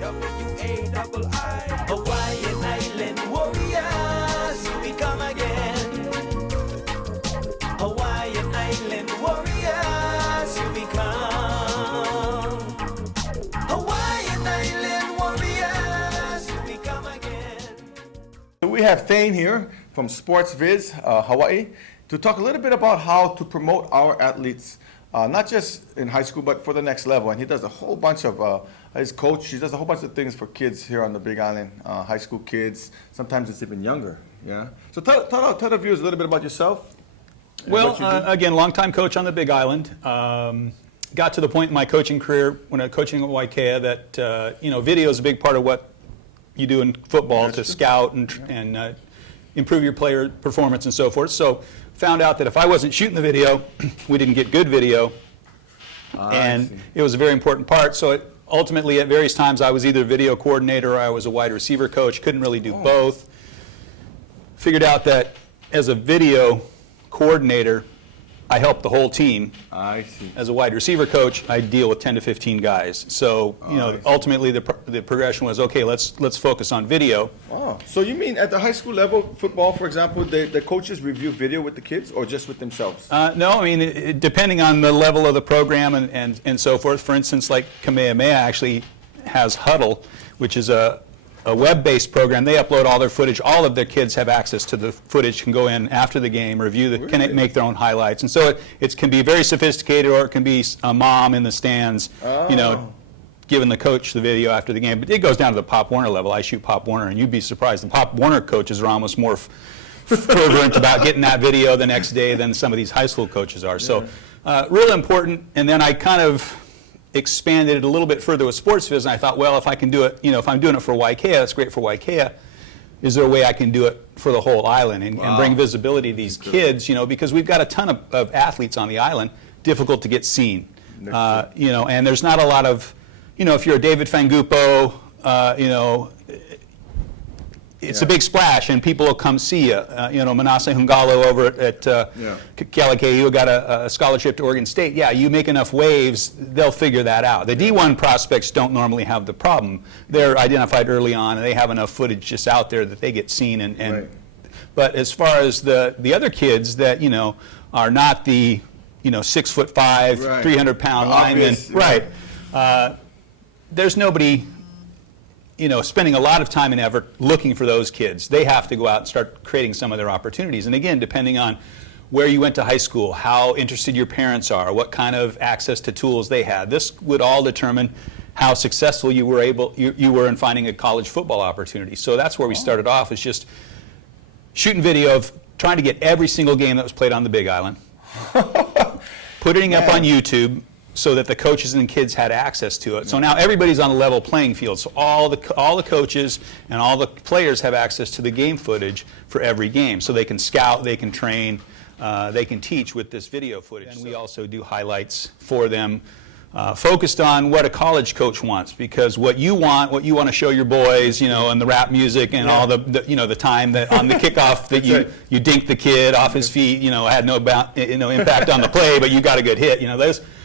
W-A-I-I. Hawaiian Island warriors, here we come again. Hawaiian Island warriors, here we come. Hawaiian Island warriors, here we come again. So we have Thane here from Sportz Viz, Hawaii, to talk a little bit about how to promote our athletes, not just in high school, but for the next level. And he does a whole bunch of, his coach, he does a whole bunch of things for kids here on the Big Island, high school kids. Sometimes it's even younger, yeah? So tell the viewers a little bit about yourself. Well, again, longtime coach on the Big Island. Got to the point in my coaching career when I was coaching at Waikea that, video is a big part of what you do in football to scout and improve your player performance and so forth. So found out that if I wasn't shooting the video, we didn't get good video. And it was a very important part. So ultimately, at various times, I was either video coordinator or I was a wide receiver coach. Couldn't really do both. Figured out that as a video coordinator, I helped the whole team. I see. As a wide receiver coach, I deal with 10 to 15 guys. So, ultimately the progression was, okay, let's focus on video. Oh, so you mean at the high school level, football, for example, the coaches review video with the kids or just with themselves? No, I mean, depending on the level of the program and so forth. For instance, like Kamehameha actually has Huddle, which is a web-based program. They upload all their footage. All of their kids have access to the footage, can go in after the game, review, can make their own highlights. And so it can be very sophisticated, or it can be a mom in the stands, giving the coach the video after the game. But it goes down to the Pop Warner level. I shoot Pop Warner, and you'd be surprised. The Pop Warner coaches are almost more fervent about getting that video the next day than some of these high school coaches are. So real important. And then I kind of expanded it a little bit further with Sportz Viz, and I thought, well, if I can do it, if I'm doing it for Waikea, that's great for Waikea. Is there a way I can do it for the whole island and bring visibility to these kids, because we've got a ton of athletes on the island, difficult to get seen. And there's not a lot of, if you're a David Fangupo, it's a big splash, and people will come see you. Manase Hungalo over at Kealakeu got a scholarship to Oregon State. Yeah, you make enough waves, they'll figure that out. The D1 prospects don't normally have the problem. They're identified early on, and they have enough footage just out there that they get seen. But as far as the other kids that are not the 6'5", 300-pound linemen, there's nobody spending a lot of time and effort looking for those kids. They have to go out and start creating some of their opportunities. And again, depending on where you went to high school, how interested your parents are, what kind of access to tools they had, this would all determine how successful you were in finding a college football opportunity. So that's where we started off, is just shooting video of trying to get every single game that was played on the Big Island, putting it up on YouTube, so that the coaches and kids had access to it. So now everybody's on a level playing field. So all the coaches and all the players have access to the game footage for every game. So they can scout, they can train, they can teach with this video footage. And we also do highlights for them, focused on what a college coach wants, because what you want to show your boys, and the rap music and all the time that on the kickoff that you dink the kid off his feet, had no impact on the play, but you got a good hit.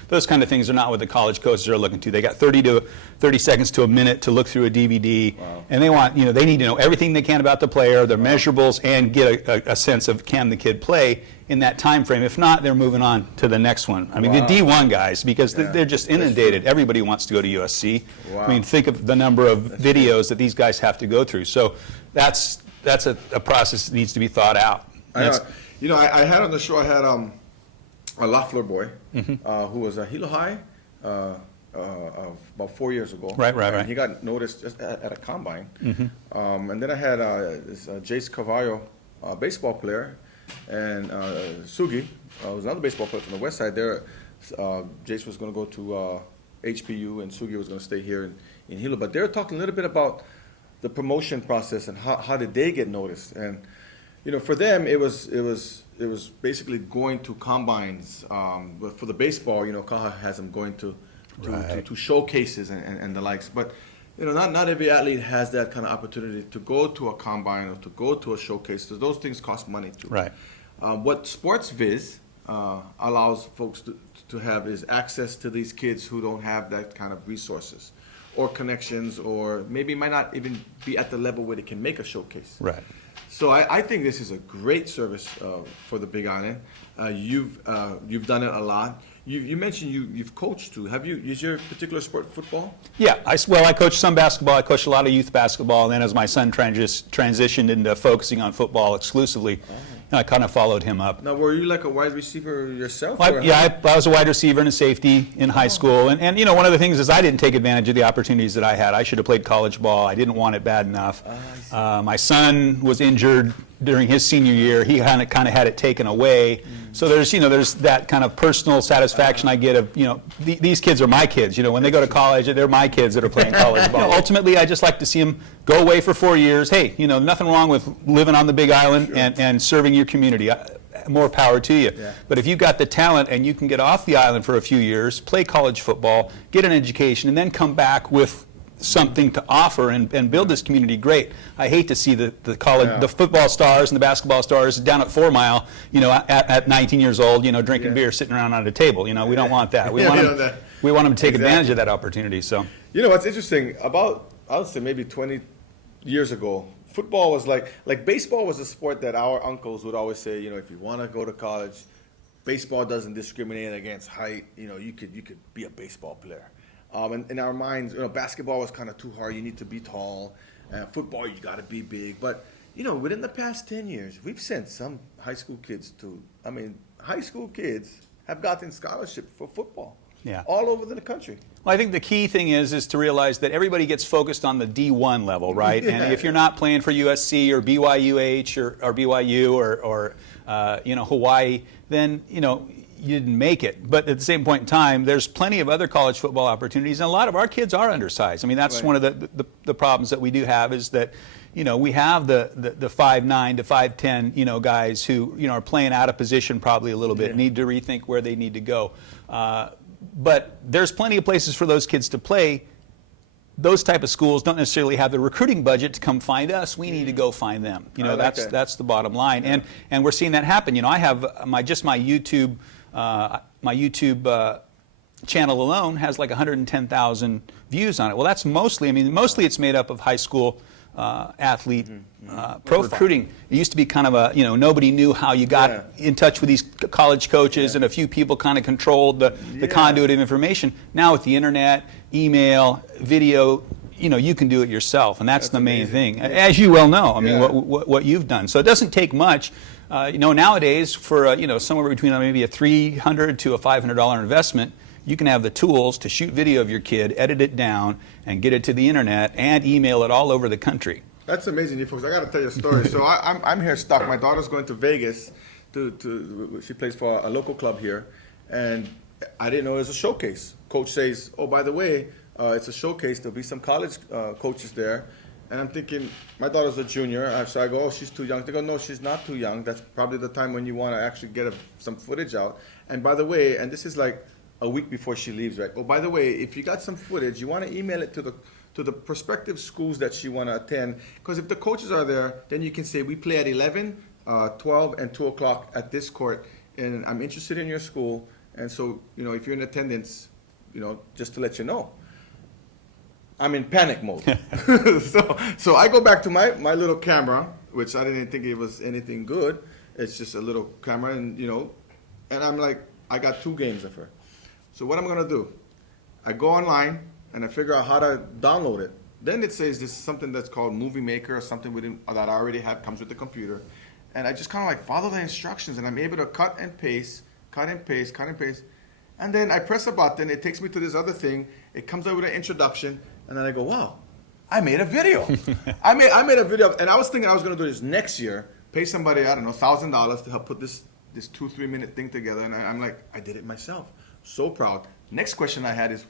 Those kind of things are not what the college coaches are looking to. They got 30 seconds to a minute to look through a DVD, and they want, they need to know everything they can about the player, their measurables, and get a sense of, can the kid play in that time frame. If not, they're moving on to the next one. I mean, the D1 guys, because they're just inundated. Everybody wants to go to USC. I mean, think of the number of videos that these guys have to go through. So that's a process that needs to be thought out. I had on the show, I had a Loeffler boy, who was a Hilo High about 4 years ago. Right. And he got noticed just at a combine. And then I had this Jace Cavallo, baseball player, and Sugi was another baseball player from the west side there. Jace was going to go to HBU, and Sugi was going to stay here in Hilo. But they were talking a little bit about the promotion process and how did they get noticed. And for them, it was basically going to combines. But for the baseball, Kaha has them going to showcases and the likes. But not every athlete has that kind of opportunity to go to a combine or to go to a showcase. So those things cost money too. Right. What Sportz Viz allows folks to have is access to these kids who don't have that kind of resources, or connections, or maybe might not even be at the level where they can make a showcase. Right. So I think this is a great service for the Big Island. You've done it a lot. You mentioned you've coached too. Have you? Is your particular sport football? Yeah, I coached some basketball. I coached a lot of youth basketball, and then as my son transitioned into focusing on football exclusively, I kind of followed him up. Now, were you like a wide receiver yourself? Well, I was a wide receiver and a safety in high school, and you know, one of the things is I didn't take advantage of the opportunities that I had. I should have played college ball. I didn't want it bad enough. My son was injured during his senior year. He kind of had it taken away. So there's that kind of personal satisfaction I get of, these kids are my kids. When they go to college, they're my kids that are playing college ball. Ultimately, I just like to see them go away for 4 years. Hey, nothing wrong with living on the Big Island and serving your community. More power to you. Yeah. But if you've got the talent and you can get off the island for a few years, play college football, get an education, and then come back with something to offer and build this community, great. I hate to see the college, the football stars and the basketball stars down at 4 Mile, at 19 years old, drinking beer, sitting around on a table. We don't want that. We want them to take advantage of that opportunity. So, what's interesting about, I would say maybe 20 years ago, football was like baseball was a sport that our uncles would always say, if you want to go to college, baseball doesn't discriminate against height. You could be a baseball player. And in our minds, basketball was kind of too hard. You need to be tall. Football, you got to be big. But, within the past 10 years, we've sent some high school kids high school kids have gotten scholarship for football. Yeah. All over the country. Well, I think the key thing is to realize that everybody gets focused on the D1 level, right? Yeah. And if you're not playing for USC or BYUH or BYU or Hawaii, then, you didn't make it. But at the same point in time, there's plenty of other college football opportunities, and a lot of our kids are undersized. I mean, that's one of the problems that we do have is that, we have the 5'9" to 5'10", guys who, are playing out of position probably a little bit, need to rethink where they need to go. But there's plenty of places for those kids to play. Those type of schools don't necessarily have the recruiting budget to come find us. We need to go find them. That's the bottom line. Yeah. And we're seeing that happen. I have my YouTube channel alone has like 110,000 views on it. Well, that's mostly it's made up of high school athlete profile. Recruiting. It used to be kind of a, nobody knew how you got in touch with these college coaches, and a few people kind of controlled the conduit of information. Now with the internet, email, video, you can do it yourself, and that's the main thing. As you well know, what you've done. So it doesn't take much. Nowadays, for somewhere between maybe a $300 to a $500 investment, you can have the tools to shoot video of your kid, edit it down, and get it to the internet and email it all over the country. That's amazing, you folks. I got to tell you a story. So I'm here stuck. My daughter's going to Vegas. She plays for a local club here, and I didn't know it was a showcase. Coach says, "Oh, by the way, it's a showcase. There'll be some college coaches there." And I'm thinking, my daughter's a junior, so I go, "Oh, she's too young." They go, "No, she's not too young. That's probably the time when you want to actually get some footage out." And by the way, and this is like a week before she leaves, right? "Oh, by the way, if you got some footage, you want to email it to the prospective schools that she want to attend, because if the coaches are there, then you can say, we play at 11, 12, and 2 o'clock at this court, and I'm interested in your school, and so, if you're in attendance, just to let you know." I'm in panic mode. So I go back to my little camera, which I didn't think it was anything good. It's just a little camera, and and I'm like, I got 2 games of her. So what I'm gonna do? I go online and I figure out how to download it. Then it says this is something that's called Movie Maker or something that I already have, comes with the computer. And I just kind of like follow the instructions, and I'm able to cut and paste. And then I press a button, it takes me to this other thing. It comes out with an introduction, and then I go, wow, I made a video. I made a video, and I was thinking I was gonna do this next year, pay somebody, I don't know, $1,000 to help put this 2-3 minute thing together, and I'm like, I did it myself. So proud. Next question I had is,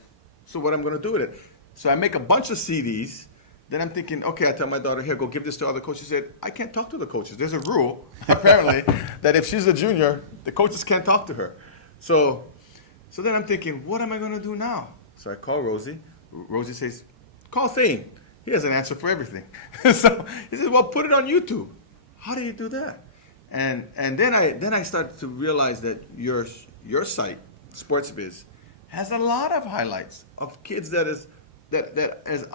so what I'm gonna do with it? So I make a bunch of CDs. Then I'm thinking, okay, I tell my daughter, here, go give this to other coaches. She said, I can't talk to the coaches. There's a rule, apparently, that if she's a junior, the coaches can't talk to her. So then I'm thinking, what am I gonna do now? So I call Rosie. Rosie says, call Thane. He has an answer for everything. So he says, well, put it on YouTube. How do you do that? And then I started to realize that your site, Sportz Viz, has a lot of highlights of kids that that is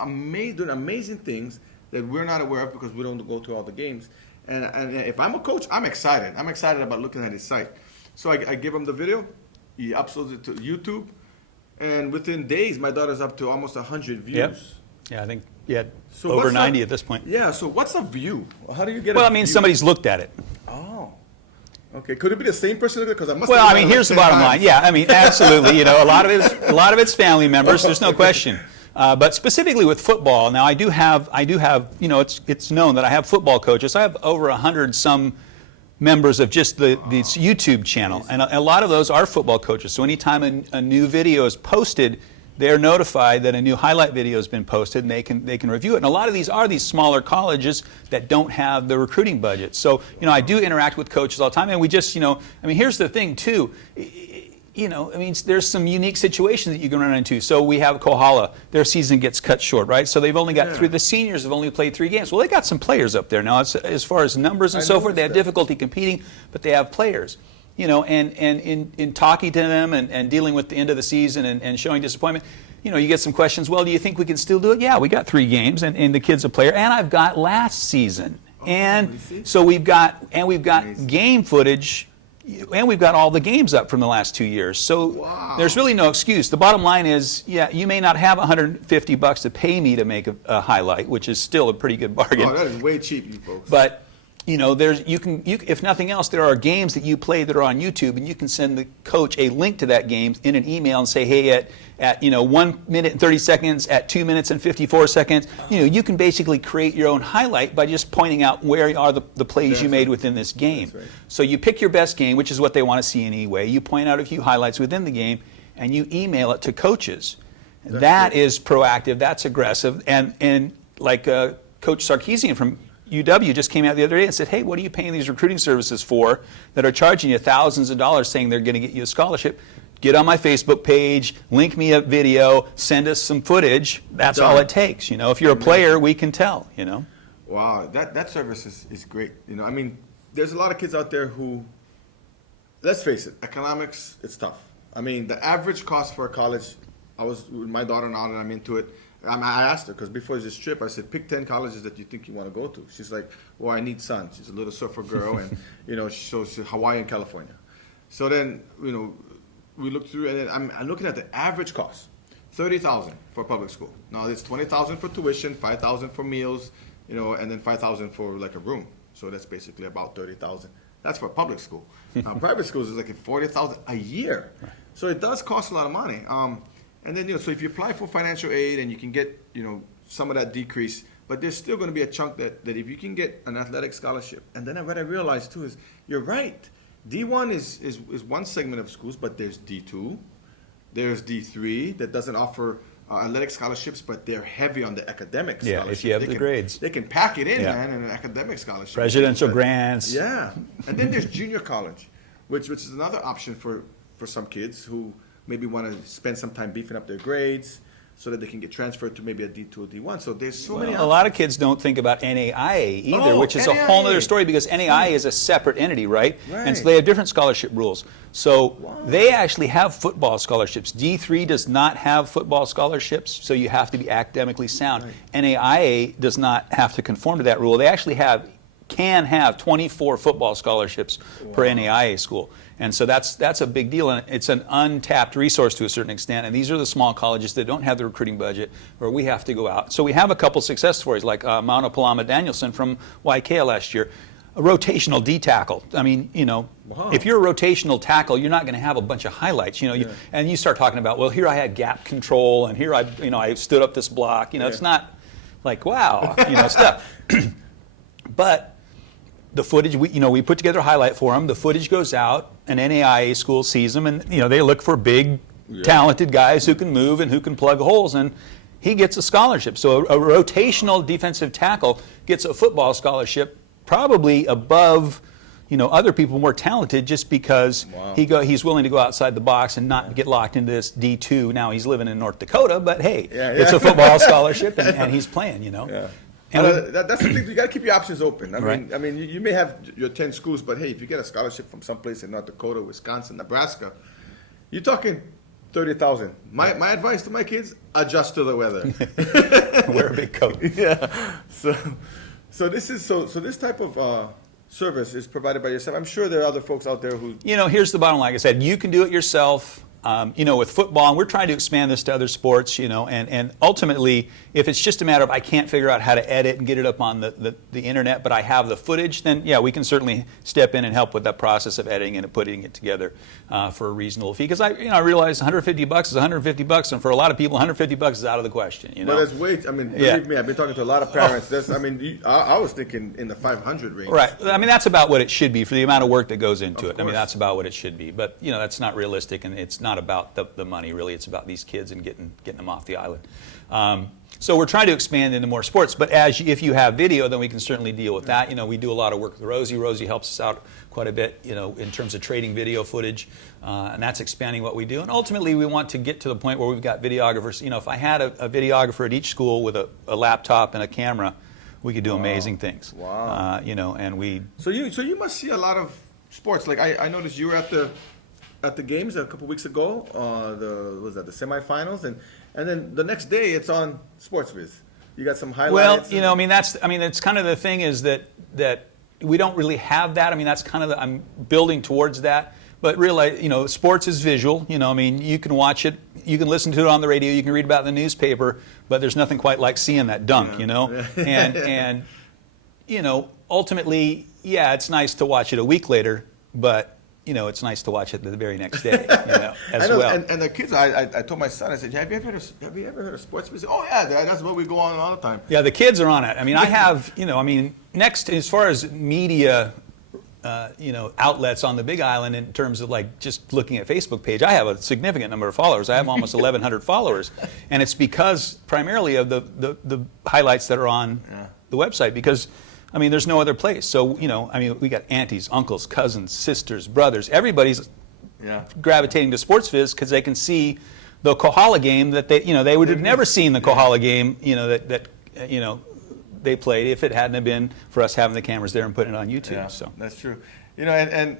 doing amazing things that we're not aware of because we don't go to all the games. And if I'm a coach, I'm excited. I'm excited about looking at his site. So I give him the video. He uploads it to YouTube. And within days, my daughter's up to almost 100 views. Yep. Yeah, I think So over what's 90 a- at this point. Yeah, so what's a view? How do you get Well, a I mean, view? somebody's looked at it. Oh. Okay, could it be the same person? Because I must Well, have I mean, done it here's the like 10 bottom line. times. Yeah, I mean, absolutely. You know, a lot of it's family members. There's no question. But specifically with football, now I do have. You know, it's known that I have football coaches. I have over 100 some members of just this YouTube channel, and a lot of those are football coaches. So anytime a new video is posted, they're notified that a new highlight video has been posted, and they can review it. And a lot of these are these smaller colleges that don't have the recruiting budget. So, you know, I do interact with coaches all the time, and we just, you know, I mean, here's the thing too. You know, I mean, there's some unique situations that you can run into. So we have Kohala, their season gets cut short, right? So they've only got the seniors have only played 3 games. Well, they got some players up there now. As far as numbers and so forth, they have difficulty competing, but they have players. You know, and in talking to them and dealing with the end of the season and showing disappointment, you know, you get some questions. Well, do you think we can still do it? Yeah, we got 3 games, and the kid's a player, and I've got last season, and so we've got game footage. And we've got all the games up from the last 2 years. So there's really no excuse. The bottom line is, yeah, you may not have $150 to pay me to make a highlight, which is still a pretty good bargain. Oh, that is way cheap, you folks. But you know, if nothing else, there are games that you play that are on YouTube, and you can send the coach a link to that game in an email and say, hey, at 1 minute and 30 seconds, at 2 minutes and 54 seconds, you know, you can basically create your own highlight by just pointing out where are the plays you made within this game. That's right. So you pick your best game, which is what they want to see anyway. You point out a few highlights within the game, and you email it to coaches. That is proactive. That's aggressive. And like Coach Sarkeesian from UW just came out the other day and said, hey, what are you paying these recruiting services for that are charging you thousands of dollars saying they're going to get you a scholarship? Get on my Facebook page, link me a video, send us some footage. That's all it takes. You know, if you're a player, we can tell, you know. Wow, that service is great. You know, I mean, there's a lot of kids out there who, let's face it, economics, it's tough. I mean, the average cost for a college, I was with my daughter now and I'm into it. I asked her, because before this trip, I said, pick 10 colleges that you think you want to go to. She's like, well, I need sun. She's a little surfer girl, and, you know, so she's Hawaii and California. So then, you know, we looked through, and then I'm looking at the average cost, $30,000 for public school. Now, it's $20,000 for tuition, $5,000 for meals, you know, and then $5,000 for, like, a room. So that's basically about $30,000. That's for public school. Private schools is like $40,000 a year. So it does cost a lot of money. And then, you know, so if you apply for financial aid and you can get, you know, some of that decrease, but there's still going to be a chunk that if you can get an athletic scholarship. And then what I realized too is, you're right. D1 is one segment of schools, but there's D2, there's D3 that doesn't offer athletic scholarships, but they're heavy on the academic scholarship. Yeah, if you have the grades. They can pack it in, man, in an academic scholarship. Presidential grants. Yeah. And then there's junior college, which is another option for some kids who maybe want to spend some time beefing up their grades so that they can get transferred to maybe a D2 or D1. So there's so many options. A lot of kids don't think about NAIA either, which is a NAIA. whole other story, because NAIA is a separate entity, right? And so they have different scholarship rules. So they actually have football scholarships. D3 does not have football scholarships, so you have to be academically sound. NAIA does not have to conform to that rule. They actually can have 24 football scholarships per NAIA school. And so that's a big deal, and it's an untapped resource to a certain extent. And these are the small colleges that don't have the recruiting budget where we have to go out. So we have a couple success stories, like Mauna Palama Danielson from YK last year, a rotational D tackle. I mean, you know, if you're a rotational tackle, you're not going to have a bunch of highlights. You know, and you start talking about, well, here I had gap control, and here I stood up this block. You know, it's not like wow, you know, stuff. But the footage, we put together a highlight for them. The footage goes out, an NAIA school sees them, and they look for big, talented guys who can move and who can plug holes, and he gets a scholarship. So a rotational defensive tackle gets a football scholarship, probably above, other people more talented, just because he's willing to go outside the box and not get locked into this D2. Now he's living in North Dakota, but hey, it's a football scholarship, and he's playing. Yeah. And that's the thing. You got to keep your options open. I mean, you may have your 10 schools, but hey, if you get a scholarship from someplace in North Dakota, Wisconsin, Nebraska, you're talking 30,000. My advice to my kids: adjust to the weather. Wear a big coat. Yeah. So this type of service is provided by yourself. I'm sure there are other folks out there who. Here's the bottom line. Like I said, you can do it yourself. With football, and we're trying to expand this to other sports, and ultimately, if it's just a matter of I can't figure out how to edit and get it up on the internet, but I have the footage, then yeah, we can certainly step in and help with that process of editing and putting it together for a reasonable fee. Because I realize $150 is $150, and for a lot of people, $150 is out of the question. But that's way. I mean, believe me, I've been talking to a lot of parents. I was thinking in the 500 range. Right. I mean, that's about what it should be for the amount of work that goes into it. I mean, that's about what it should be. But that's not realistic, and it's not about the money, really. It's about these kids and getting them off the island. So we're trying to expand into more sports, but if you have video, then we can certainly deal with that. We do a lot of work with Rosie. Rosie helps us out quite a bit, in terms of trading video footage, and that's expanding what we do. And ultimately, we want to get to the point where we've got videographers. If I had a videographer at each school with a laptop and a camera, we could do amazing things. Wow. And we. So you must see a lot of sports. Like I noticed you were at the games a couple weeks ago, the semifinals, and then the next day it's on Sportz Viz. You got some highlights. Well, that's kind of the thing is that we don't really have that. I mean, that's kind of I'm building towards that. But really, sports is visual. You can watch it, you can listen to it on the radio, you can read about it in the newspaper, but there's nothing quite like seeing that dunk. And ultimately, yeah, it's nice to watch it a week later, but it's nice to watch it the very next day, as well. And the kids, I told my son, I said, have you ever heard of Sportz Viz? Oh yeah, that's what we go on all the time. Yeah, the kids are on it. I mean, I have, next as far as media, outlets on the Big Island in terms of like just looking at Facebook page, I have a significant number of followers. I have almost 1,100 followers, and it's because primarily of the highlights that are on the website because. I mean, there's no other place. So, we got aunties, uncles, cousins, sisters, brothers. Everybody's gravitating to Sportz Viz because they can see the Kohala game that they would have never seen the Kohala game, that they played if it hadn't have been for us having the cameras there and putting it on YouTube. Yeah, so that's true. And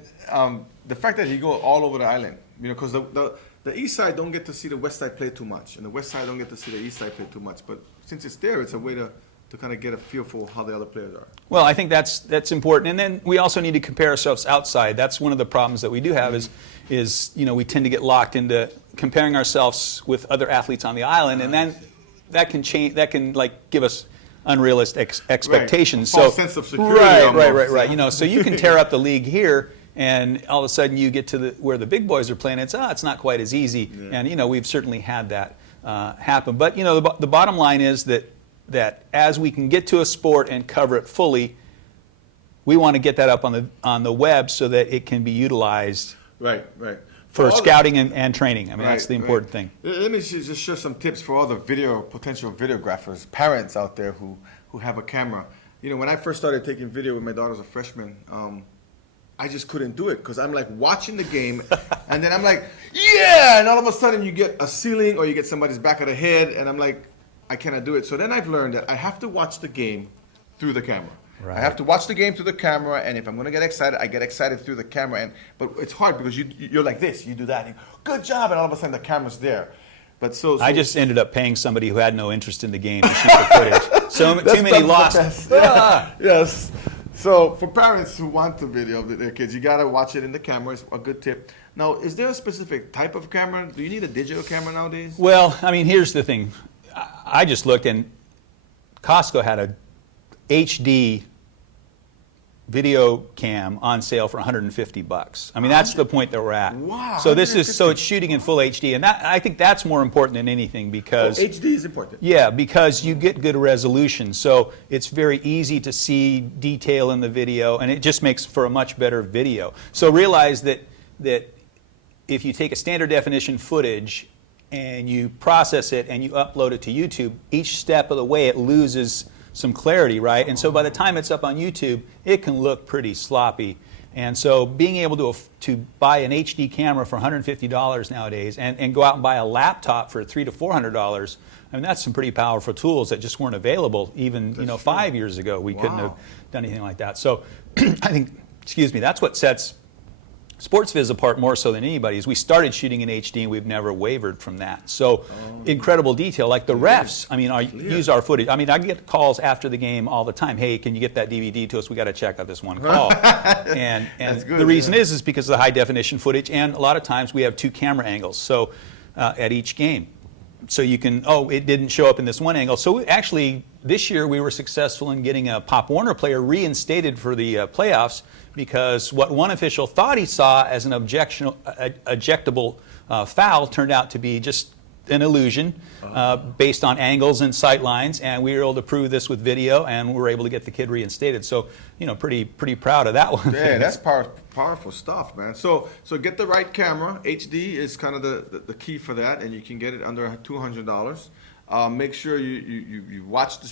the fact that you go all over the island, because the east side don't get to see the west side play too much, and the west side don't get to see the east side play too much. But since it's there, it's a way to kind of get a feel for how the other players are. Well, I think that's important. And then we also need to compare ourselves outside. That's one of the problems that we do have is we tend to get locked into comparing ourselves with other athletes on the island, and then that can change. That can give us unrealistic expectations. Right. A false sense of security. Right. So you can tear up the league here, and all of a sudden you get to where the big boys are playing. It's not quite as easy. Yeah. And we''ve certainly had that happen. But the bottom line is that as we can get to a sport and cover it fully, we want to get that up on the web so that it can be utilized for scouting and training. I mean, that's the important thing. Let me just share some tips for all the potential videographers, parents out there who have a camera. When I first started taking video with my daughter as a freshman, I just couldn't do it because I'm like watching the game and then I'm like, yeah, and all of a sudden you get a ceiling or you get somebody's back of the head and I'm like, I cannot do it. So then I've learned that I have to watch the game through the camera. Right. I have to watch the game through the camera, and if I'm going to get excited, I get excited through the camera. But it's hard because you're like this, you do that, and good job, and all of a sudden the camera's there. But so I just ended up paying somebody who had no interest in the game to shoot the footage. Too many losses. Yes. So for parents who want to video their kids, you got to watch it in the camera. It's a good tip. Now, is there a specific type of camera? Do you need a digital camera nowadays? Well, I mean, here's the thing. I just looked, and Costco had a HD video cam on sale for $150. I mean, that's the point that we're at. Wow. So it's shooting in full HD, and I think that's more important than anything because HD is important. Yeah, because you get good resolution. So it's very easy to see detail in the video, and it just makes for a much better video. So realize that if you take a standard definition footage and you process it and you upload it to YouTube, each step of the way it loses some clarity, right? And so by the time it's up on YouTube, it can look pretty sloppy. And so being able to buy an HD camera for $150 nowadays and go out and buy a laptop for $300 to $400, I mean, that's some pretty powerful tools that just weren't available even 5 years ago. We couldn't have done anything like that. So I think, that's what sets Sportz Viz apart more so than anybody is we started shooting in HD and we've never wavered from that. So incredible detail. Like the refs, I mean, use our footage. I mean, I get calls after the game all the time. Hey, can you get that DVD to us? We got to check out this one call. and good, the reason is because of the high definition footage, and a lot of times we have 2 camera angles. So at each game. So you can, it didn't show up in this one angle. So actually, this year we were successful in getting a Pop Warner player reinstated for the playoffs, because what one official thought he saw as an ejectable foul turned out to be just an illusion based on angles and sight lines, and we were able to prove this with video, and we were able to get the kid reinstated. So, pretty proud of that one. Yeah, that's powerful stuff, man. So get the right camera. HD is kind of the key for that, and you can get it under $200. Make sure you watch the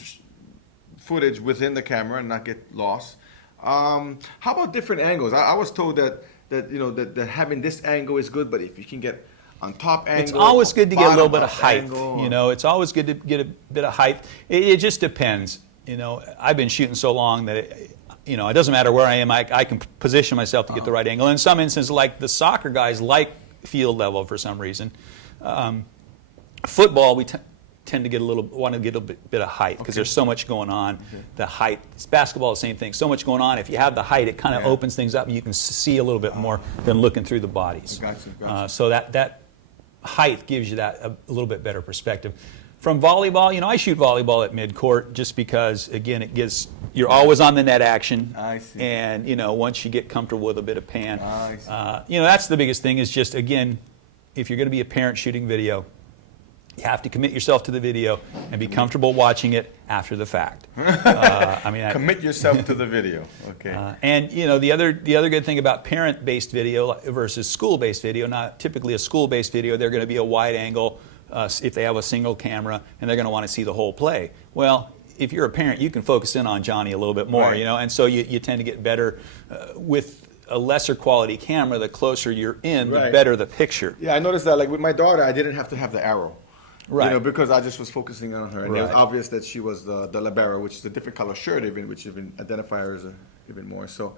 footage within the camera and not get lost. How about different angles? I was told that having this angle is good, but if you can get on top angle, it's always good to get a little bit of height. Angle. It's always good to get a bit of height. It just depends. I've been shooting so long that it doesn't matter where I am. I can position myself to get the right angle. In some instances, like the soccer guys, like field level for some reason. Football, we tend to want to get a bit of height because there's so much going on. The height. Basketball, the same thing. So much going on. If you have the height, it kind of opens things up, and you can see a little bit more than looking through the bodies. Gotcha. So that height gives you that a little bit better perspective. From volleyball, I shoot volleyball at midcourt just because, again, you're always on the net action. I see. And, once you get comfortable with a bit of pan, I see. that's the biggest thing is just, again, if you're going to be a parent shooting video, you have to commit yourself to the video and be comfortable watching it after the fact. Commit yourself to the video. Okay. And the other good thing about parent-based video versus school-based video, not typically a school-based video, they're going to be a wide angle if they have a single camera, and they're going to want to see the whole play. Well, if you're a parent, you can focus in on Johnny a little bit more, right. And so you tend to get better with a lesser quality camera. The closer you're in, the better the picture. Yeah, I noticed that. Like with my daughter, I didn't have to have the arrow. Right. Because I just was focusing on her, and it was obvious that she was the libero, which is a different color shirt, which even identify her as even more. So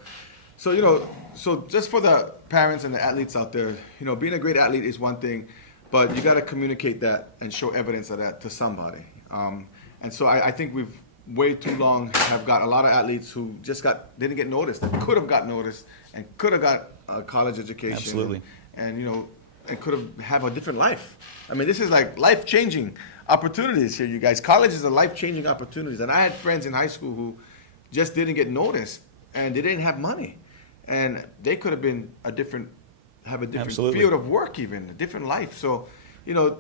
just for the parents and the athletes out there, being a great athlete is one thing, but you got to communicate that and show evidence of that to somebody. And so I think we've way too long have got a lot of athletes who just didn't get noticed, that could have got noticed and could have got a college education. Absolutely. And could have a different life. I mean, this is like life-changing opportunities here, you guys. College is a life-changing opportunities. And I had friends in high school who just didn't get noticed, and they didn't have money. And they could have been have a different Absolutely. field of work, even, a different life. So,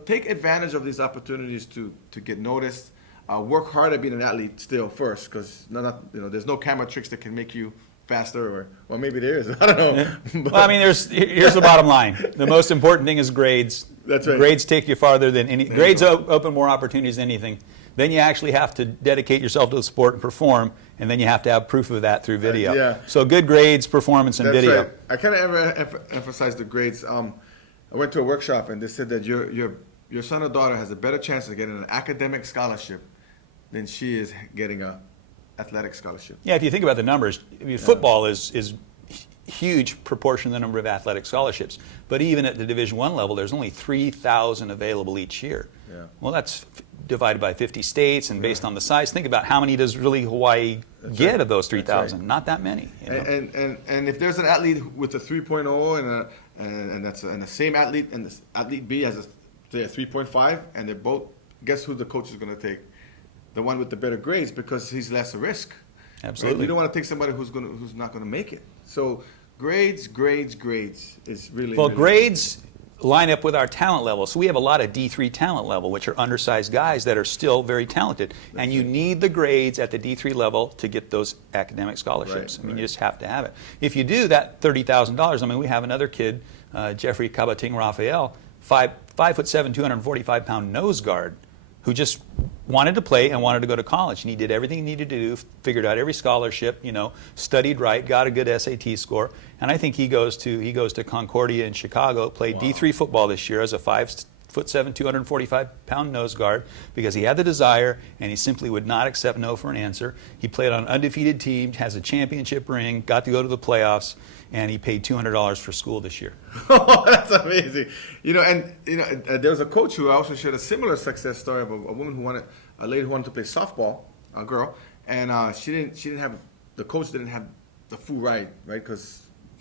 take advantage of these opportunities to get noticed. Work hard at being an athlete still first, because there's no camera tricks that can make you faster, or maybe there is. I don't know. Well, here's the bottom line. The most important thing is grades. That's right. Grades take you farther than any. Grades open more opportunities than anything. Then you actually have to dedicate yourself to the sport and perform, and then you have to have proof of that through video. Yeah. So good grades, performance, and That's video. right. I kind of emphasize the grades. I went to a workshop, and they said that your son or daughter has a better chance of getting an academic scholarship than she is getting a athletic scholarship. Yeah, if you think about the numbers, football is huge proportion of the number of athletic scholarships. But even at the Division I level, there's only 3,000 available each year. Yeah. Well, that's divided by 50 states, and based on the size, think about how many does really Hawaii get of those 3,000? Right. Not that many. And if there's an athlete with a 3.0 and the same athlete, and this athlete B has a 3.5, and they both, guess who the coach is going to take? The one with the better grades, because he's less a risk. Absolutely. Right? You don't want to take somebody who's not going to make it. So grades is really well. Really grades line up with our talent level. So we have a lot of D3 talent level, which are undersized guys that are still very talented. And you need the grades at the D3 level to get those academic scholarships. You just have to have it. If you do that, $30,000. We have another kid, Jeffrey Cabating Raphael, 5'7", 245-pound nose guard, who just wanted to play and wanted to go to college. And he did everything he needed to do, figured out every scholarship, studied right, got a good SAT score. And I think he goes to Concordia in Chicago, played D3 football this year as a 5'7", 6'7", 245-pound nose guard because he had the desire and he simply would not accept no for an answer. He played on an undefeated team, has a championship ring, got to go to the playoffs, and he paid $200 for school this year. Oh, that's amazing. There was a coach who also shared a similar success story of a woman who wanted, a lady who wanted to play softball, a girl, and she didn't have, the coach didn't have the full ride, right?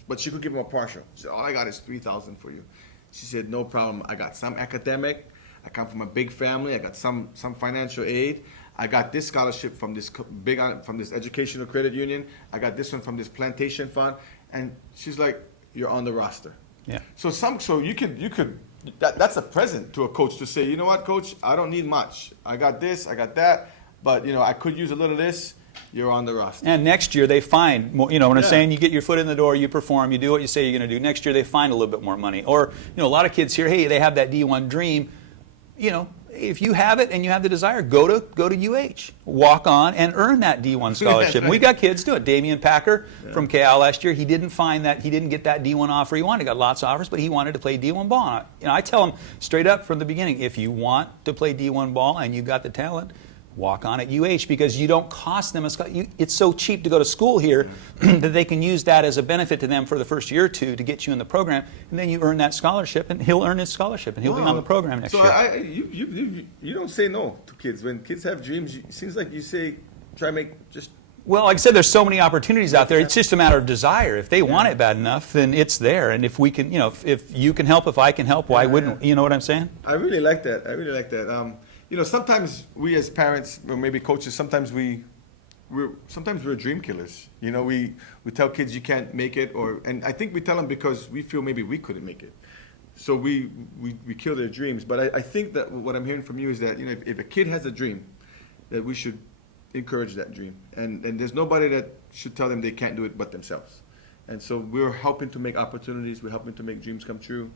But she could give him a partial. She said, all I got is $3,000 for you. She said, no problem. I got some academic. I come from a big family. I got some financial aid. I got this scholarship from this from this educational credit union. I got this one from this plantation fund. And she's like, you're on the roster. Yeah. So you could that's a present to a coach to say, you know what, coach, I don't need much. I got this, I got that, but I could use a little of this. You're on the roster. And next year they find more, when I'm saying you get your foot in the door, you perform, you do what you say you're going to do. Next year they find a little bit more money. Or, a lot of kids here, hey, they have that D1 dream. If you have it and you have the desire, go to UH, walk on and earn that D1 scholarship. And we got kids do it. Damian Packer from Cal last year, he didn't get that D1 offer he wanted. He got lots of offers, but he wanted to play D1 ball. I tell him straight up from the beginning, if you want to play D1 ball and you got the talent, walk on at UH because you don't cost them it's so cheap to go to school here that they can use that as a benefit to them for the first year or two to get you in the program, and then you earn that scholarship, and he'll earn his scholarship, and he'll be on the program next year. So you don't say no to kids. When kids have dreams, it seems like you say, try to make just... Well, like I said, there's so many opportunities out there. It's just a matter of desire. If they want it bad enough, then it's there. And if we can, if you can help, if I can help, why wouldn't? You know what I'm saying? I really like that. Sometimes we as parents, or maybe coaches, sometimes we're dream killers. We tell kids you can't make it, and I think we tell them because we feel maybe we couldn't make it. So we kill their dreams. But I think that what I'm hearing from you is that if a kid has a dream, that we should encourage that dream. And there's nobody that should tell them they can't do it but themselves. And so we're helping to make opportunities. We're helping to make dreams come true.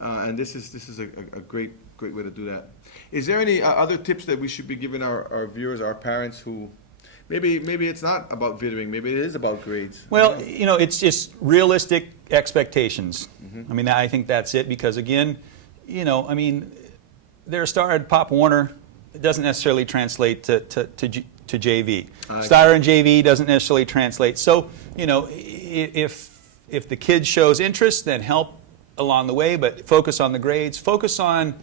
And this is a great way to do that. Is there any other tips that we should be giving our viewers, our parents who maybe it's not about videoing, maybe it is about grades? Well, it's just realistic expectations. Mm-hmm. I think that's it because again, they're a star at Pop Warner. It doesn't necessarily translate to JV. Star in JV doesn't necessarily translate. So, if the kid shows interest, then help along the way, but focus on the grades. Focus on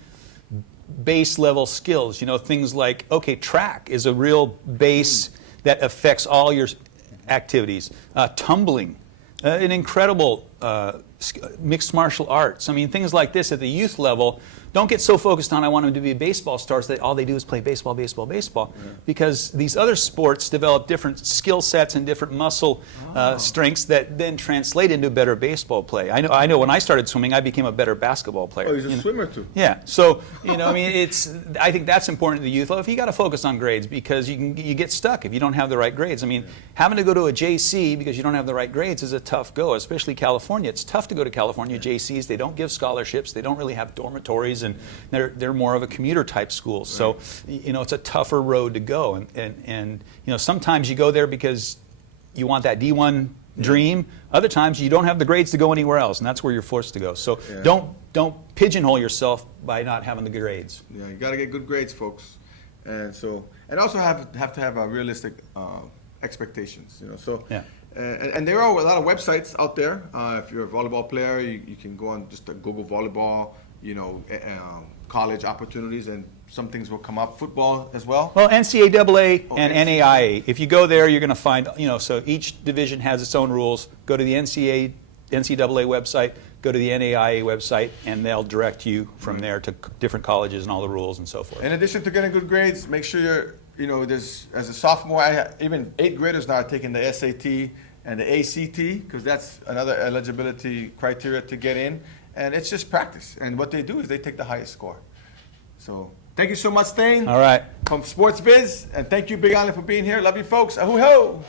base level skills. Things like, track is a real base that affects all your activities. Tumbling, an incredible mixed martial arts. Things like this at the youth level. Don't get so focused on I want them to be baseball stars that all they do is play baseball, because these other sports develop different skill sets and different muscle strengths that then translate into better baseball play. I know when I started swimming, I became a better basketball player. Oh, he's a swimmer too. Yeah. So I think that's important to the youth level. If you got to focus on grades because you get stuck if you don't have the right grades. Having to go to a JC because you don't have the right grades is a tough go, especially California. It's tough to go to California JCs. They don't give scholarships. They don't really have dormitories. And they're more of a commuter type school, so it's a tougher road to go, and sometimes you go there because you want that D1 dream. Other times you don't have the grades to go anywhere else, and that's where you're forced to go. So don't pigeonhole yourself by not having the grades. Yeah, you got to get good grades, folks, and also have to have a realistic expectations. And there are a lot of websites out there. If you're a volleyball player, you can go on just Google volleyball. College opportunities, and some things will come up. Football as well. Well, NCAA and NAIA. If you go there, you're going to find, so each division has its own rules. Go to the NCAA website, go to the NAIA website, and they'll direct you from there to different colleges and all the rules and so forth. In addition to getting good grades, make sure there's, as a sophomore, even 8th graders now are taking the SAT and the ACT, because that's another eligibility criteria to get in. And it's just practice. And what they do is they take the highest score. So thank you so much, Thane. All right. From Sportz Viz. And thank you, Big Island, for being here. Love you, folks. Ahoo-ho!